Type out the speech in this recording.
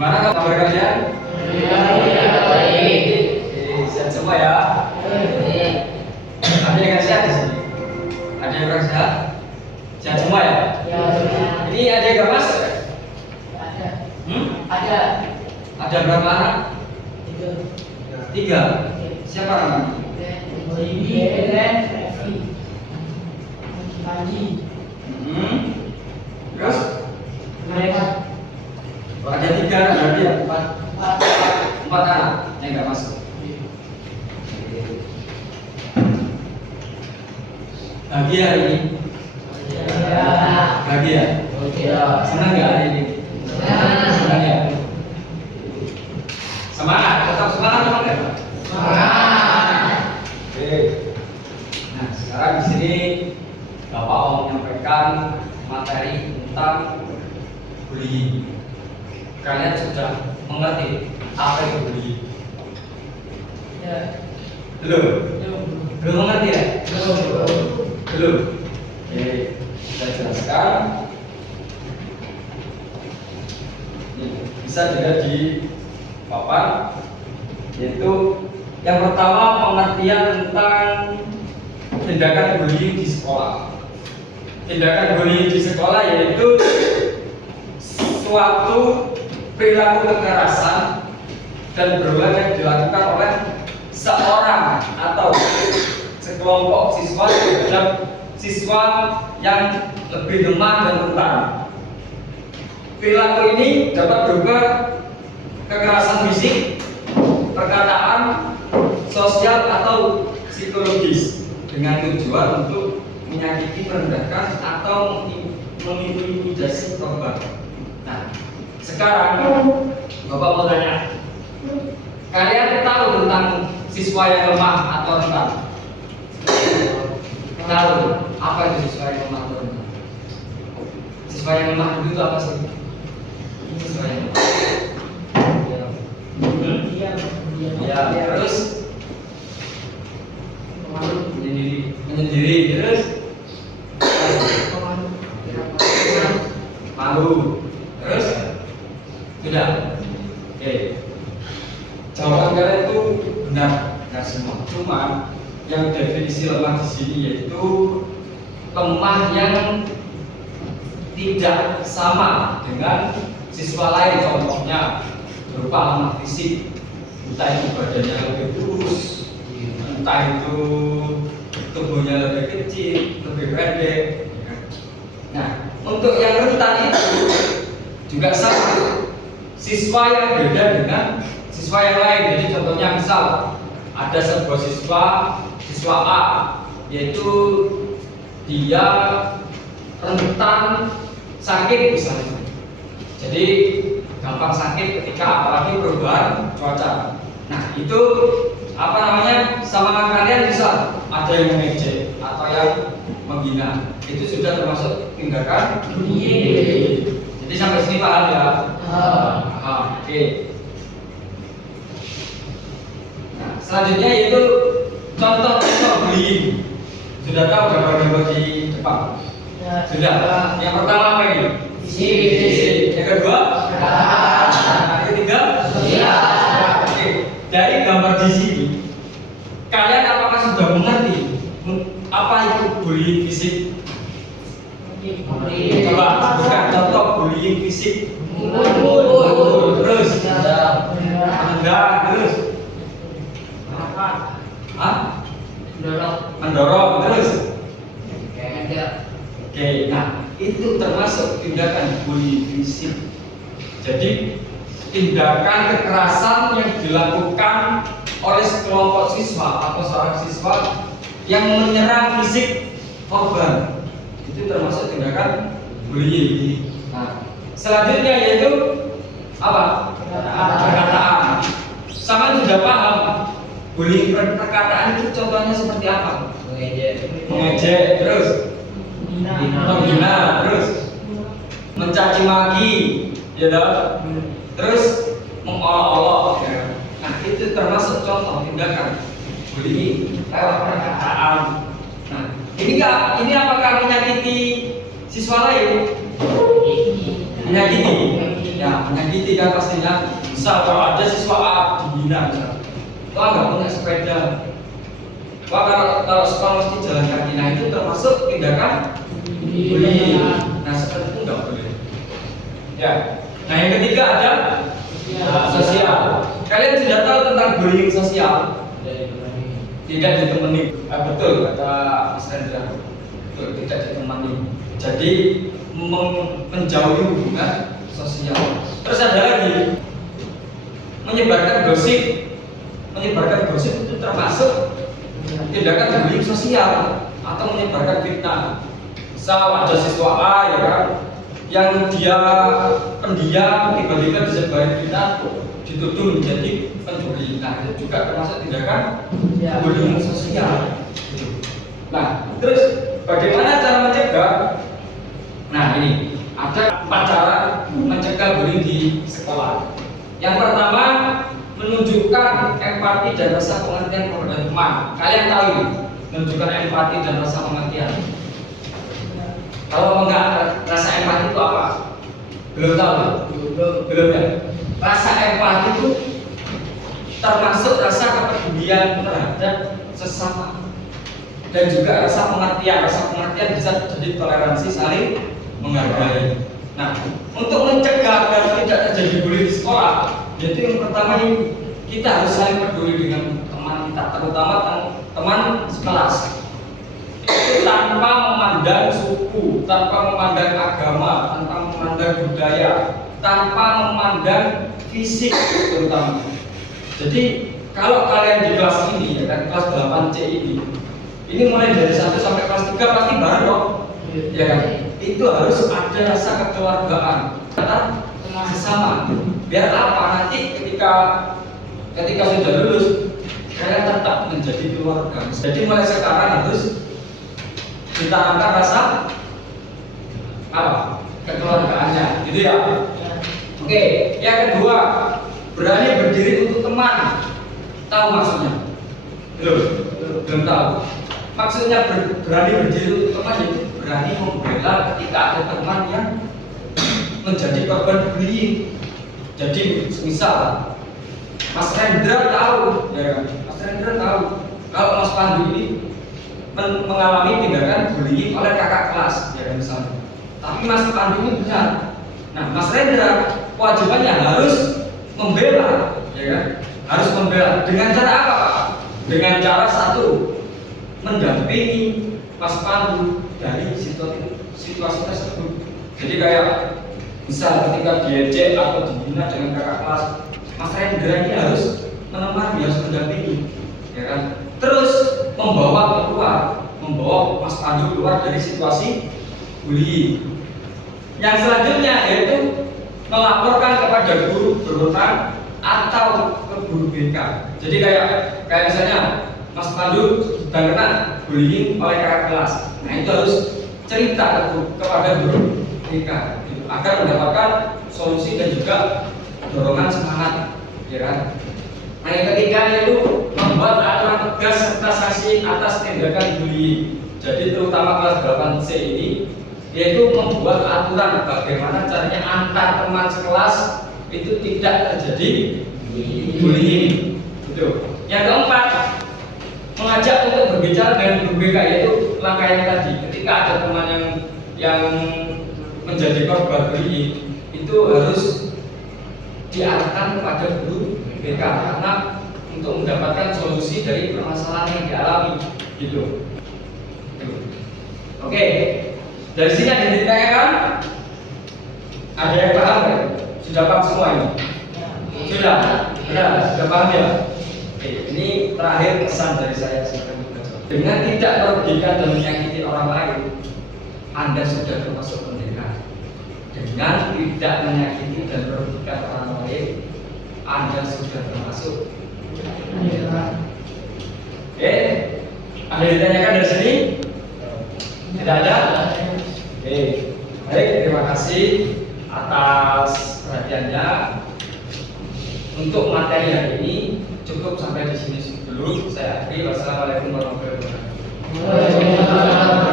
Gimana kabar kalian? Iya, baik. Sehat semua ya? Ada yang nggak sehat di sini? Ada yang kurang sehat? Sehat semua ya? Ya, Ini ada yang nggak masuk? ada. Hmm? Ada. Ada berapa anak? Itu. 3. Siapa namanya? Ini Ren, Revi. Panji. Hmm. Terus? Mereka. Ada 3 anak berarti ya? 4 Empat. anak yang nggak masuk. Bahagia hari ini? Ya. Bahagia? Ya. Senang nggak hari ini? Senang ya? Semangat, tetap semangat apa enggak? Semangat. Oke. Nah, sekarang di sini Bapak mau menyampaikan materi tentang bullying. Kalian sudah mengerti apa itu bullying? Ya. Belum? Belum mengerti ya? Belum. Oke, saya jelaskan. Ini bisa dilihat di papan, yaitu yang pertama pengertian tentang tindakan bullying di sekolah. Tindakan bullying di sekolah yaitu suatu perilaku kekerasan dan berulang yang dilakukan oleh seorang atau sekelompok siswa terhadap siswa yang lebih lemah dan rentan. Perilaku ini dapat berupa kekerasan fisik, perkataan, sosial atau psikologis dengan tujuan untuk menyakiti, merendahkan atau mengintimidasi korban. Nah, sekarang Bapak mau tanya, kalian tahu tentang siswa yang lemah atau rentan? Tahu apa itu siswa yang lemah atau rentan? Siswa yang lemah itu apa sih? Siswa yang lemah. Ya, terus menyendiri, terus malu, terus sudah. Oke. Jawaban kalian itu benar semua. Cuma yang definisi lemah di sini yaitu lemah yang tidak sama dengan siswa lain, contohnya berupa lemah fisik, entah itu badannya lebih kurus, entah itu tubuhnya lebih kecil, lebih pendek. Nah, untuk yang rentan itu juga sama, siswa yang beda dengan siswa yang lain. Jadi contohnya misal ada sebuah siswa A, yaitu dia rentan sakit misalnya. Jadi gampang sakit ketika apalagi perubahan cuaca. Nah, itu apa namanya, sama kalian bisa ada yang mengejek atau yang menghina, itu sudah termasuk tindakan bullying. Jadi sampai sini paham ya? Oke. Nah, selanjutnya yaitu contoh-contoh bullying. Sudah tahu gambar-gambar di depan? Sudah. Yang pertama apa ini? Fisik. Yang kedua? Yang ketiga? Oke. Dari gambar di sini, kalian apakah sudah mengerti apa itu bullying fisik? Coba bukan contoh bullying fisik. Terus menendang, terus mendorong, terus. Oke, nah itu termasuk tindakan bullying fisik. Jadi tindakan kekerasan yang dilakukan oleh sekelompok siswa atau seorang siswa yang menyerang fisik korban, itu termasuk tindakan bullying. Nah, selanjutnya yaitu apa? Perkataan. Sama sudah paham bullying perkataan itu contohnya seperti apa? Mengejek, terus menghina, terus mencaci maki, ya dong? Terus mengolok-olok, ya. Nah, itu termasuk contoh tindakan bullying lewat perkataan. Nah, ini apakah menyakiti siswa lain? Menyakiti. Ya, menyakiti kan pastinya. Misal kalau ada siswa A dihina, wah nggak punya sepeda, wah kalau sekolah mesti jalan kaki, nah itu termasuk tindakan bullying. Nah seperti itu nggak boleh. Ya, nah yang ketiga ada sosial. Kalian sudah tahu tentang bullying sosial? Tidak ditemani. Betul kata Mas Rendra. Betul, tidak ditemani. Jadi menjauhi hubungan sosial. Terus ada lagi menyebarkan gosip. Menyebarkan gosip itu termasuk tindakan bullying sosial atau menyebarkan fitnah. Misal ada siswa A ya kan, yang dia pendiam tiba-tiba disebarin fitnah, dituduh menjadi pencuri. Nah itu juga termasuk tindakan bullying sosial. Nah terus bagaimana cara mencegah? Nah ini ada 4 cara mencegah bullying di sekolah. Yang pertama, menunjukkan empati dan rasa pengertian kepada teman. Kalian tahu ini, menunjukkan empati dan rasa pengertian. Kalau enggak rasa empati itu apa? Belum tahu ya? Belum ya? Rasa empati itu termasuk rasa kepedulian terhadap sesama dan juga rasa pengertian. Rasa pengertian bisa jadi toleransi saling menghargai. Nah, untuk mencegah agar tidak terjadi bullying di sekolah, yaitu yang pertama ini kita harus saling peduli dengan teman kita, terutama teman sekelas. Itu tanpa memandang suku, tanpa memandang agama, tanpa memandang budaya, tanpa memandang fisik terutama. Jadi kalau kalian di kelas ini ya kan, kelas 8C ini mulai dari 1 sampai kelas 3 pasti bareng dong. Ya kan? Itu harus ada rasa kekeluargaan antara sesama. Biar apa? Nanti ketika sudah lulus, kalian tetap menjadi keluarga. Jadi mulai sekarang harus ditanamkan rasa apa? Kekeluargaannya, gitu ya. Oke, yang kedua, berani berdiri untuk teman. Tahu maksudnya? Belum tahu. Maksudnya berani berdiri untuk teman itu berani membela ketika ada teman yang menjadi korban bullying. Jadi misal Mas Rendra tahu, ya Mas Rendra tahu kalau Mas Pandu ini mengalami tindakan bullying oleh kakak kelas, ya misalnya. Tapi Mas Pandu ini benar. Nah, Mas Rendra kewajibannya harus membela, ya kan? Harus membela dengan cara apa, Pak? Dengan cara satu, mendampingi Mas Pandu dari situasi tersebut. Jadi kayak misal ketika diejek atau dihina dengan kakak kelas, Mas Rendra ini harus menemani, harus mendampingi, ya kan? Terus membawa Mas Pandu keluar dari situasi bullying. Yang selanjutnya yaitu melaporkan kepada guru berwenang atau ke guru BK. Jadi kayak misalnya Mas Pandu sedang kena bullying oleh kakak kelas. Nah itu harus cerita kepada guru BK gitu, agar mendapatkan solusi dan juga dorongan semangat, ya kan? Nah yang ketiga yaitu membuat aturan tegas serta sanksi atas tindakan bullying. Jadi terutama kelas 8C ini yaitu membuat aturan bagaimana caranya antar teman sekelas itu tidak terjadi bullying. Gitu. Yang keempat, mengajak untuk berbicara dengan guru BK, yaitu langkah yang tadi. Ketika ada teman yang menjadi korban bullying, itu harus diarahkan kepada guru BK karena untuk mendapatkan solusi dari permasalahan yang dialami, gitu. Oke, dari sini ada ditanyakan, ada yang paham nggak? Sudah paham semua ini? Sudah, sudah paham ya? Oke, ini terakhir pesan dari saya. Dengan tidak merugikan dan menyakiti orang lain, Anda sudah termasuk pendekar. Dengan tidak menyakiti dan merugikan orang lain, Anda sudah termasuk pendekar. Oke, ada yang ditanyakan dari sini? Tidak ada? Oke, baik, terima kasih atas perhatiannya. Untuk materi hari ini cukup sampai di sini dulu. Saya akhiri. Wassalamualaikum warahmatullahi wabarakatuh.